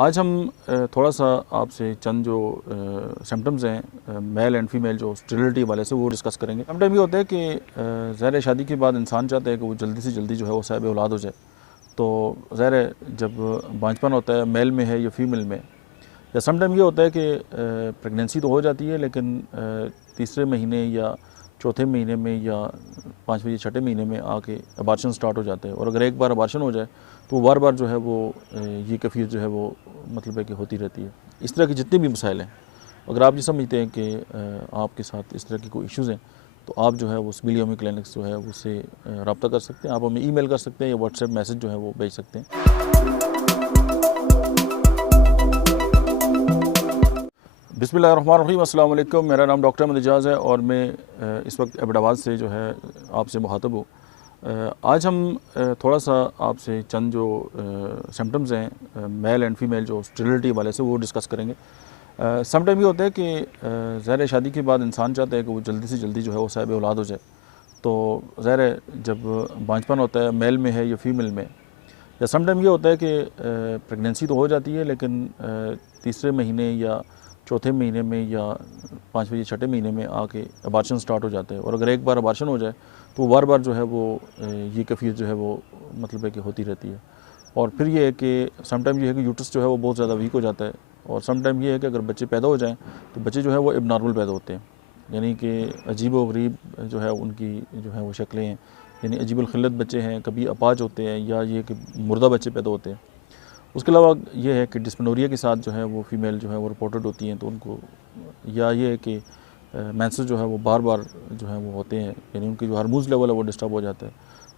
आज हम थोड़ा सा आपसे चंद जो सिम्टम्स हैं मेल एंड फीमेल जो स्टेरिलिटी वाले से वो डिस्कस करेंगे। समटाइम ये होता है कि ज़ाहिर शादी के बाद इंसान चाहता है कि वो जल्दी से जल्दी जो है वो साहिब औलाद हो जाए। तो ज़ाहिर है जब बांझपन होता है मेल में है या फीमेल में, या समटाइम ये होता है कि प्रेगनेंसी तो हो जाती है लेकिन तीसरे महीने या चौथे महीने में या पाँचवें या छठे महीने में आके अबार्शन स्टार्ट हो जाते हैं। और अगर एक बार अबार्शन हो जाए तो बार बार जो है वो ये कैफियत जो है वो मतलब है कि होती रहती है। इस तरह के जितने भी मसाइल हैं, अगर आप ये समझते हैं कि आपके साथ इस तरह की कोई इश्यूज़ हैं तो आप जो है वो सिविल योमी क्लिनिक्स जो है उससे रब्ता कर सकते हैं। आप हमें ईमेल कर सकते हैं या व्हाट्सएप मैसेज जो है वो भेज सकते हैं। बिस्मिल्लाहिर्रहमानिर्रहीम, अस्सलाम वालेकुम। मेरा नाम डॉक्टर अहमद एजाज़ है और मैं इस वक्त एबटाबाद से जो है आपसे मुखातब हूँ। आज हम थोड़ा सा आपसे चंद जो सिम्टम्स हैं मेल एंड फीमेल जो स्टेरिलिटी वाले से वो डिस्कस करेंगे। समटाइम ये होता है कि ज़ाहिर शादी के बाद इंसान चाहता है कि वो जल्दी से जल्दी जो है वो साहिब औलाद हो जाए। तो ज़ाहिर है जब बांझपन होता है मेल में है या फीमेल में, या समटाइम ये होता है कि प्रेगनेंसी तो हो जाती है लेकिन तीसरे महीने या चौथे महीने में या पाँचवें या छठे महीने में आके अबार्शन स्टार्ट हो जाते हैं। और अगर एक बार अबार्शन हो जाए तो बार बार जो है वो ये कैफियत जो है वो मतलब है कि होती रहती है। और फिर ये है कि समटाइम ये है कि यूट्रस जो है वो बहुत ज़्यादा वीक हो जाता है। और समटाइम ये है कि अगर बच्चे पैदा हो जाएँ तो बच्चे जो है वो एबनॉर्मल पैदा होते हैं, यानी कि अजीब व गरीब जो है उनकी जो है वो शक्लें हैं, यानी अजीबुल-खिल्लत बच्चे हैं, कभी अपाज होते हैं या ये कि मुर्दा बच्चे पैदा होते हैं। उसके अलावा ये है कि डिस्मेनोरिया के साथ जो है वो फीमेल जो है वो रिपोर्टेड होती हैं, तो उनको या ये है कि मेंसेस जो है वो बार बार जो है वो होते हैं, यानी उनकी जो हार्मोन्स लेवल है वो डिस्टर्ब हो जाता है।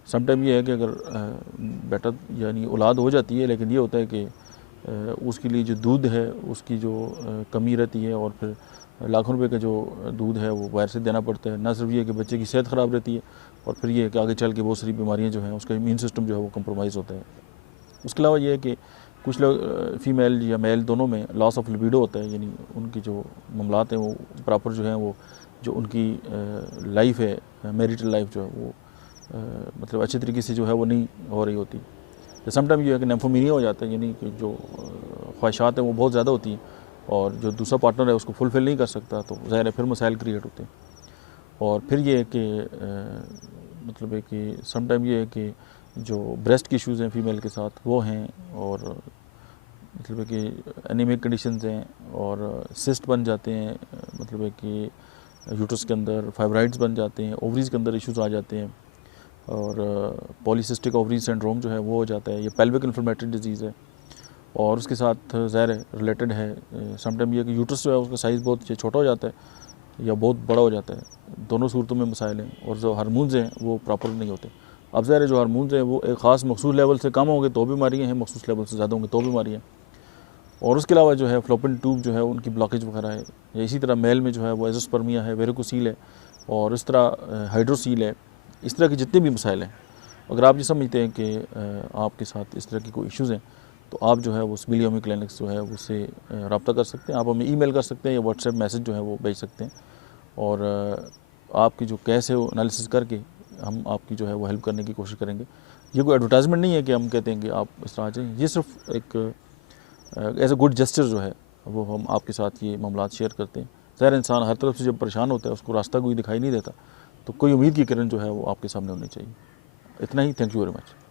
समटाइम ये है कि अगर बेटा यानी औलाद हो जाती है लेकिन ये होता है कि उसके लिए जो दूध है उसकी जो कमी रहती है और फिर लाखों रुपए का जो दूध है वो बाहर से देना पड़ता है। ना सिर्फ ये कि बच्चे की सेहत ख़राब रहती है और फिर ये है कि आगे चल के बहुत सारी बीमारियाँ जो हैं उसका इम्यून सिस्टम जो है वो कंप्रोमाइज़ होता है। उसके अलावा ये है कि कुछ लोग फ़ीमेल या मेल दोनों में लॉस ऑफ लिबिडो होता है, यानी उनकी जो मामलात हैं वो प्रॉपर जो हैं वो जो उनकी लाइफ है, मैरिटल लाइफ जो है वो मतलब अच्छे तरीके से जो है वो नहीं हो रही होती। तो समटाइम ये है कि निम्फोमीनिया हो जाता है, यानी कि जो ख्वाहिशात हैं वो बहुत ज़्यादा होती हैं और जो दूसरा पार्टनर है उसको फुलफ़िल नहीं कर सकता, तो ज़ाहिर है फिर मसाइल क्रिएट होते हैं। और फिर ये है कि मतलब है कि समटाइम ये है कि जो ब्रेस्ट के इश्यूज़ हैं फ़ीमेल के साथ वो हैं, और मतलब है कि एनीमिक कंडीशंस हैं और सिस्ट बन जाते हैं, मतलब है कि यूट्रस के अंदर फाइब्राइड्स बन जाते हैं, ओवरीज़ के अंदर इश्यूज़ आ जाते हैं और पॉलीसिस्टिक ओवरी सिंड्रोम जो है वो हो जाता है। ये पेल्विक इन्फ्लेमेटरी डिजीज़ है और उसके साथ ज़ाहिर रिलेटेड है समटाइम ये कि यूट्रस जो है उसका साइज़ बहुत छोटा हो जाता है या बहुत बड़ा हो जाता है। दोनों सूरतों में मसाइल हैं और जो हार्मोन्स हैं वो प्रॉपर नहीं होते। अब ज़ाहिर है जो हार्मोन्स हैं वो एक ख़ास मखसूस लेवल से कम होंगे तो बीमारियाँ हैं, मखसूस लेवल से ज़्यादा होंगे तो बीमारियाँ। और उसके अलावा जो है फ्लोपिन ट्यूब जो है उनकी ब्लॉकेज वगैरह है, या इसी तरह मेल में जो है वो एजोस्पर्मिया है, वेरिकोसील है और इस तरह हाइड्रोसील है। इस तरह के जितने भी मसाइल हैं, अगर आप ये समझते हैं कि आपके साथ इस तरह की कोई इश्यूज़ हैं तो आप जो है वो सिविल योमी क्लिनिक्स जो है उससे रब्ता कर सकते हैं। आप हमें ईमेल कर सकते हैं या व्हाट्सएप मैसेज जो है वो भेज सकते हैं और आपकी जो केस है वो एनालिसिस करके हम आपकी जो है वो हेल्प करने की कोशिश करेंगे। ये कोई एडवर्टाइजमेंट नहीं है कि हम कहते हैं कि आप इस तरह आ जाएँ, ये सिर्फ एक एज अ गुड जेस्चर जो है वो हम आपके साथ ये मामलात शेयर करते हैं। ज़ाहिर इंसान हर तरफ से जब परेशान होता है उसको रास्ता कोई दिखाई नहीं देता, तो कोई उम्मीद की किरण जो है वो आपके सामने होनी चाहिए। इतना ही। Thank you very much.